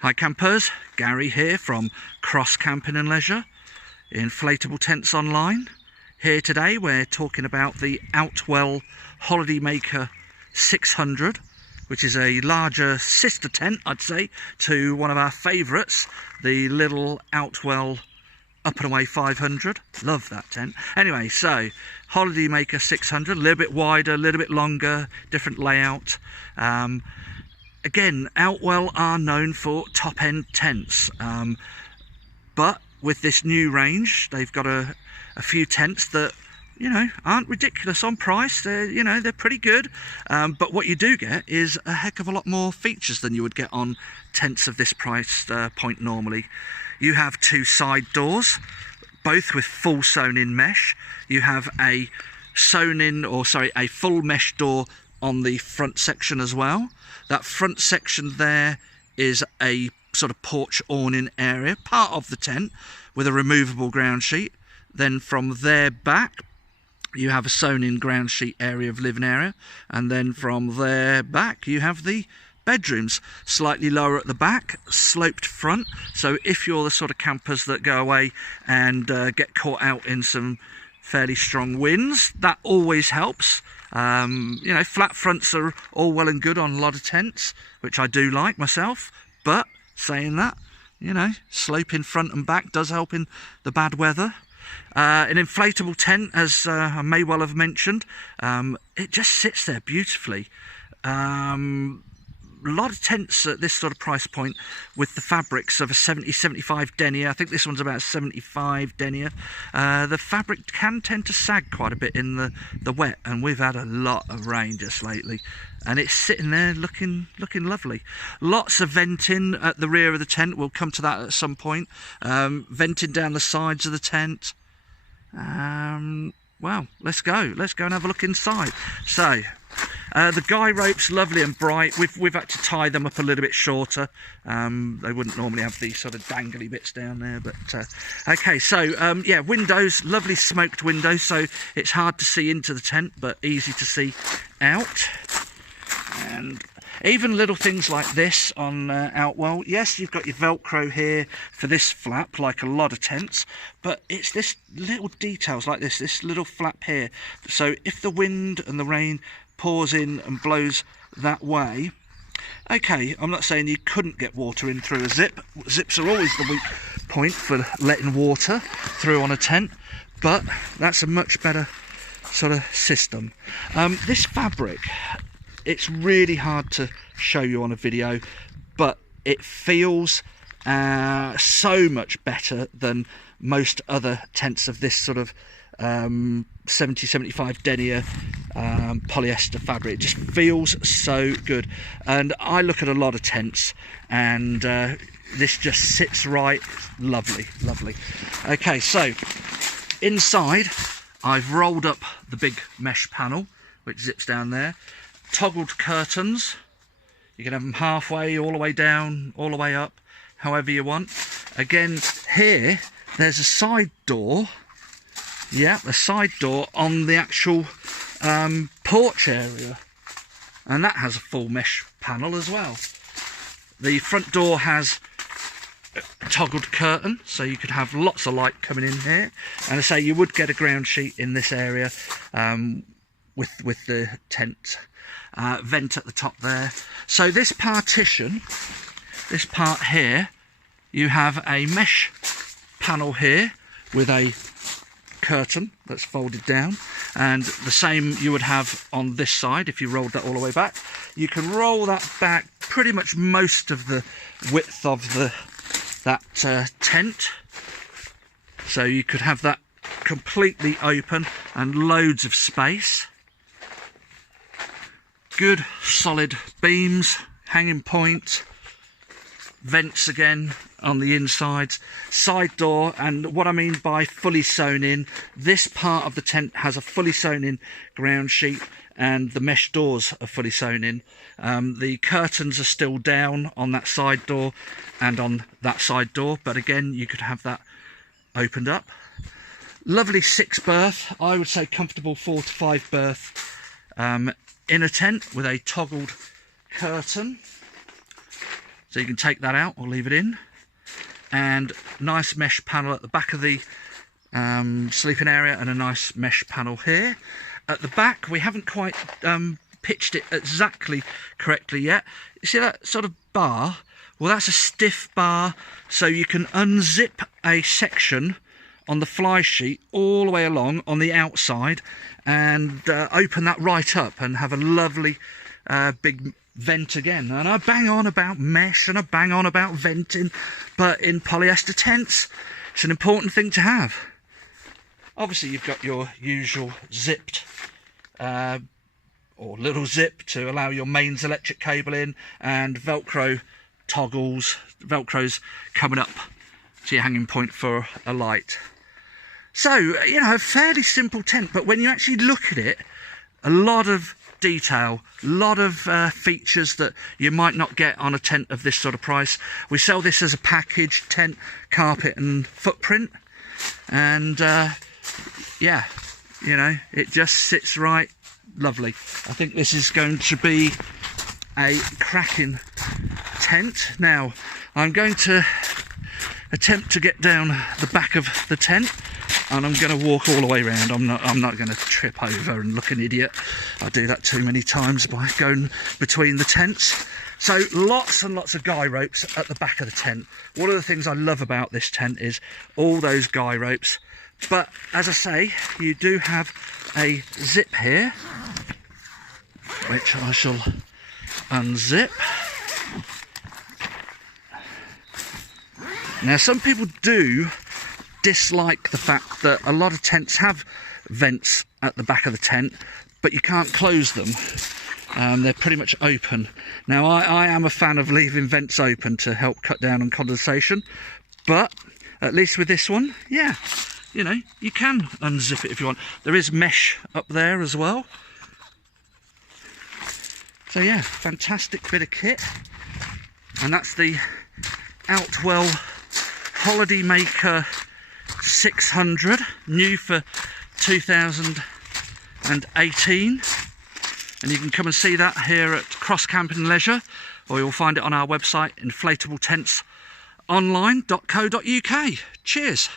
Hi campers, Gary here from Cross Camping and Leisure, Inflatable Tents Online. Here today we're talking about the Outwell Holidaymaker 600, which is a larger sister tent, I'd say, to one of our favourites, the little Outwell Up and Away 500. Love that tent. Anyway, so Holidaymaker 600, a little bit wider, a little bit longer, different layout. Again, Outwell are known for top-end tents, but with this new range, they've got a few tents that, you know, aren't ridiculous on price. They're pretty good, but what you do get is a heck of a lot more features than you would get on tents of this price point normally. You have two side doors, both with full sewn-in mesh. You have a a full mesh door on the front section as well. That front section there is a sort of porch awning area, part of the tent, with a removable ground sheet. Then from there back, you have a sewn-in ground sheet area of living area, and then from there back you have the bedrooms, slightly lower at the back, sloped front. So if you're the sort of campers that go away and get caught out in some fairly strong winds, that always helps. Flat fronts are all well and good on a lot of tents, which I do like myself, but saying that, sloping front and back does help in the bad weather. An inflatable tent, as I may well have mentioned, it just sits there beautifully. A lot of tents at this sort of price point with the fabrics of a 70-75 denier. I think this one's about 75 denier. The fabric can tend to sag quite a bit in the wet, and we've had a lot of rain just lately, and it's sitting there looking lovely. Lots of venting at the rear of the tent. We'll come to that at some point. Venting down the sides of the tent. Well, let's go and have a look inside. So the guy rope's lovely and bright. We've had to tie them up a little bit shorter. They wouldn't normally have these sort of dangly bits down there, but okay. So yeah, windows, lovely smoked windows, so it's hard to see into the tent but easy to see out. And even little things like this on Outwell. Yes, you've got your Velcro here for this flap, like a lot of tents, but it's this little details like this little flap here. So if the wind and the rain pours in and blows that way, okay, I'm not saying you couldn't get water in through a zip. Zips are always the weak point for letting water through on a tent, but that's a much better sort of system. This fabric, it's really hard to show you on a video, but it feels so much better than most other tents of this sort of 70-75 denier polyester fabric. It just feels so good, and I look at a lot of tents and this just sits right. Lovely. Okay, so inside I've rolled up the big mesh panel which zips down there. Toggled curtains, you can have them halfway, all the way down, all the way up, however you want. Again, here there's a side door. Yeah, a side door on the actual porch area, and that has a full mesh panel as well. The front door has a toggled curtain, so you could have lots of light coming in here. And I say you would get a ground sheet in this area with the tent. Vent at the top there. So this partition, this part here, you have a mesh panel here with a curtain that's folded down, and the same you would have on this side if you rolled that all the way back. You can roll that back pretty much most of the width of that tent, so you could have that completely open and loads of space. Good solid beams, hanging point, vents again on the insides, side door. And what I mean by fully sewn in, this part of the tent has a fully sewn in ground sheet, and the mesh doors are fully sewn in. The curtains are still down on that side door and on that side door, but again you could have that opened up. Lovely 6 berth, I would say comfortable 4 to 5 berth inner tent with a toggled curtain. so you can take that out or leave it in. And nice mesh panel at the back of the sleeping area, and a nice mesh panel here. At the back, we haven't quite pitched it exactly correctly yet. You see that sort of bar? Well, that's a stiff bar, so you can unzip a section on the fly sheet all the way along on the outside and open that right up and have a lovely big vent again. And I bang on about mesh and I bang on about venting, but in polyester tents, it's an important thing to have. Obviously, you've got your usual zipped or little zip to allow your mains electric cable in, and Velcro toggles, Velcro's coming up to your hanging point for a light. So, you know, a fairly simple tent, but when you actually look at it, a lot of detail, a lot of features that you might not get on a tent of this sort of price. We sell this as a package: tent, carpet and footprint. And yeah, you know, it just sits right lovely. I think this is going to be a cracking tent. Now, I'm going to attempt to get down the back of the tent, and I'm going to walk all the way around. I'm not going to trip over and look an idiot. I do that too many times by going between the tents. So lots and lots of guy ropes at the back of the tent. One of the things I love about this tent is all those guy ropes. But as I say, you do have a zip here, which I shall unzip. Now, some people do dislike the fact that a lot of tents have vents at the back of the tent, but you can't close them. They're pretty much open. Now, I am a fan of leaving vents open to help cut down on condensation, but at least with this one, yeah, you know, you can unzip it if you want. There is mesh up there as well. So yeah, fantastic bit of kit. And that's the Outwell Holidaymaker 600, new for 2018. And you can come and see that here at Cross Camping Leisure, or you'll find it on our website, inflatabletentsonline.co.uk. Cheers.